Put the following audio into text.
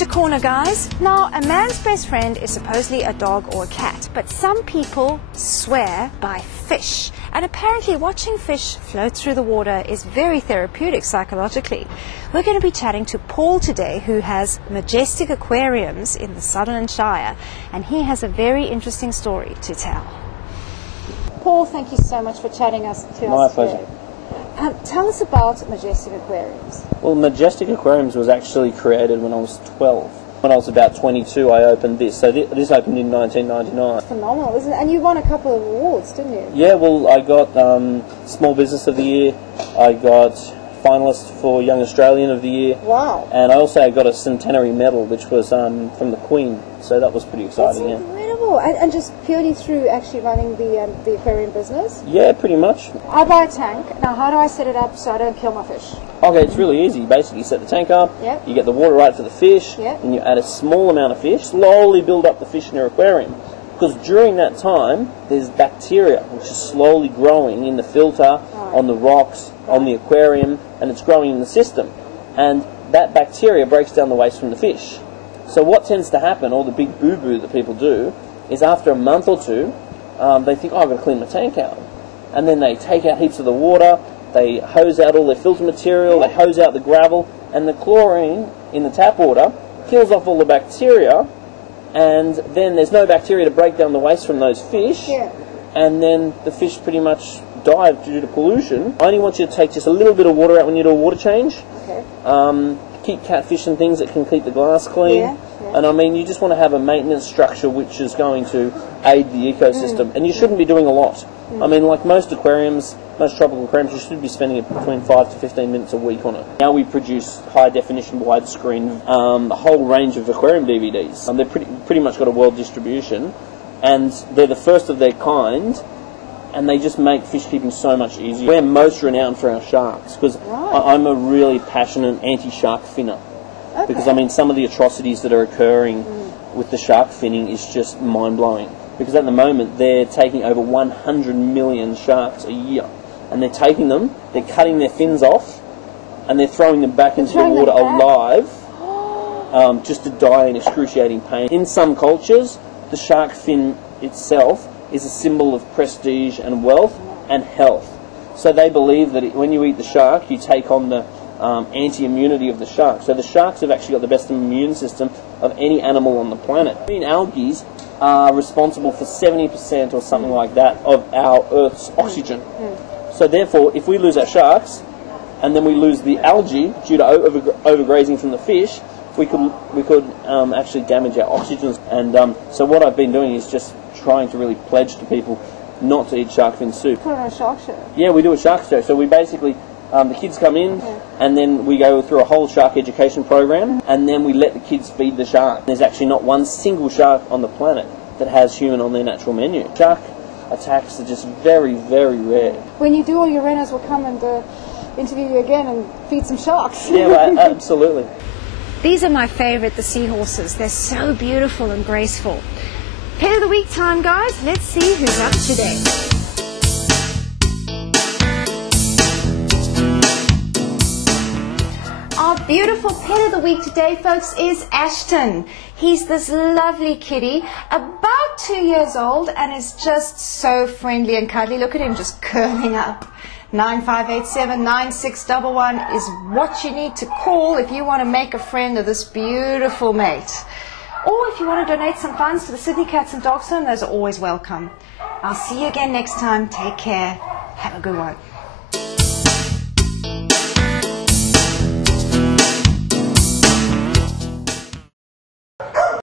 Nature Corner, guys. Now, a man's best friend is supposedly a dog or a cat, but some people swear by fish. And apparently watching fish float through the water is very therapeutic psychologically. We're going to be chatting to Paul today, who has Majestic Aquariums in the Sutherland Shire, and he has a very interesting story to tell. Paul, thank you so much for chatting to us today. My pleasure. Tell us about Majestic Aquariums. Well, Majestic Aquariums was actually created when I was 12. When I was about 22, I opened this. So this opened in 1999. Phenomenal, isn't it? And you won a couple of awards, didn't you? Yeah, well, I got Small Business of the Year. I got finalist for Young Australian of the Year. Wow. And I also got a centenary medal, which was from the Queen. So that was pretty exciting. That's incredible. And just purely through actually running the aquarium business? Yeah, pretty much. I buy a tank. Now, how do I set it up so I don't kill my fish? Okay, it's really easy. Basically, you set the tank up, Yep. you get the water right for the fish, Yep. and you add a small amount of fish, slowly build up the fish in your aquarium. Because during that time, there's bacteria, which is slowly growing in the filter, on the rocks, on the aquarium, and it's growing in the system. And that bacteria breaks down the waste from the fish. So what tends to happen, or the big boo-boo that people do, is after a month or two, they think, oh, I've got to clean my tank out. And then they take out heaps of the water, they hose out all their filter material, they hose out the gravel, and the chlorine in the tap water kills off all the bacteria, and then there's no bacteria to break down the waste from those fish, and then the fish pretty much die due to pollution. I only want you to take just a little bit of water out when you do a water change. Keep catfish and things that can keep the glass clean. And I mean, you just want to have a maintenance structure which is going to aid the ecosystem, and you shouldn't be doing a lot. I mean, like most aquariums, most tropical aquariums, you should be spending between 5 to 15 minutes a week on it. Now we produce high-definition, widescreen, a whole range of aquarium DVDs. They're pretty much got a world distribution, and they're the first of their kind, and they just make fish keeping so much easier. We're most renowned for our sharks, because I'm a really passionate anti-shark finner. Because, I mean, some of the atrocities that are occurring with the shark finning is just mind-blowing. Because at the moment, they're taking over 100 million sharks a year. And they're taking them, they're cutting their fins off, and they're throwing them back into the water alive, just to die in excruciating pain. In some cultures, the shark fin itself is a symbol of prestige and wealth and health. So they believe that when you eat the shark, you take on the anti-immunity of the shark. So the sharks have actually got the best immune system of any animal on the planet. Marine algae are responsible for 70% or something like that of our Earth's oxygen. So therefore, if we lose our sharks, and then we lose the algae due to overgrazing from the fish, we could actually damage our oxygen. And so what I've been doing is just trying to really pledge to people not to eat shark fin soup. Put on a shark show. Yeah, we do a shark show. So we basically, the kids come in, and then we go through a whole shark education program, and then we let the kids feed the shark. There's actually not one single shark on the planet that has human on their natural menu. Shark attacks are just very, very rare. When you do all your renos, we'll come and interview you again and feed some sharks. Yeah, well, absolutely. These are my favorite, the seahorses. They're so beautiful and graceful. Pet of the week time, guys. Let's see who's up today. Our beautiful pet of the week today, folks, is Ashton. He's this lovely kitty, about 2 years old, and is just so friendly and cuddly. Look at him just curling up. 9587-9611 is what you need to call if you want to make a friend of this beautiful mate. Or if you want to donate some funds to the Sydney Cats and Dogs Home, those are always welcome. I'll see you again next time. Take care. Have a good one.